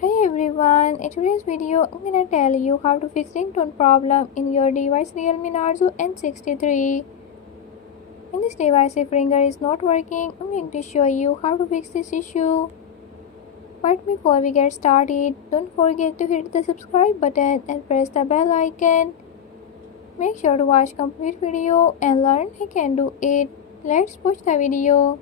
Hey everyone, in today's video I'm gonna tell you how to fix ringtone problem in your device Realme Narzo N63. In this device if ringer is not working, I'm going to show you how to fix this issue. But before we get started, don't forget to hit the subscribe button and press the bell icon. Make sure to watch complete video and learn how you can do it. Let's watch the video.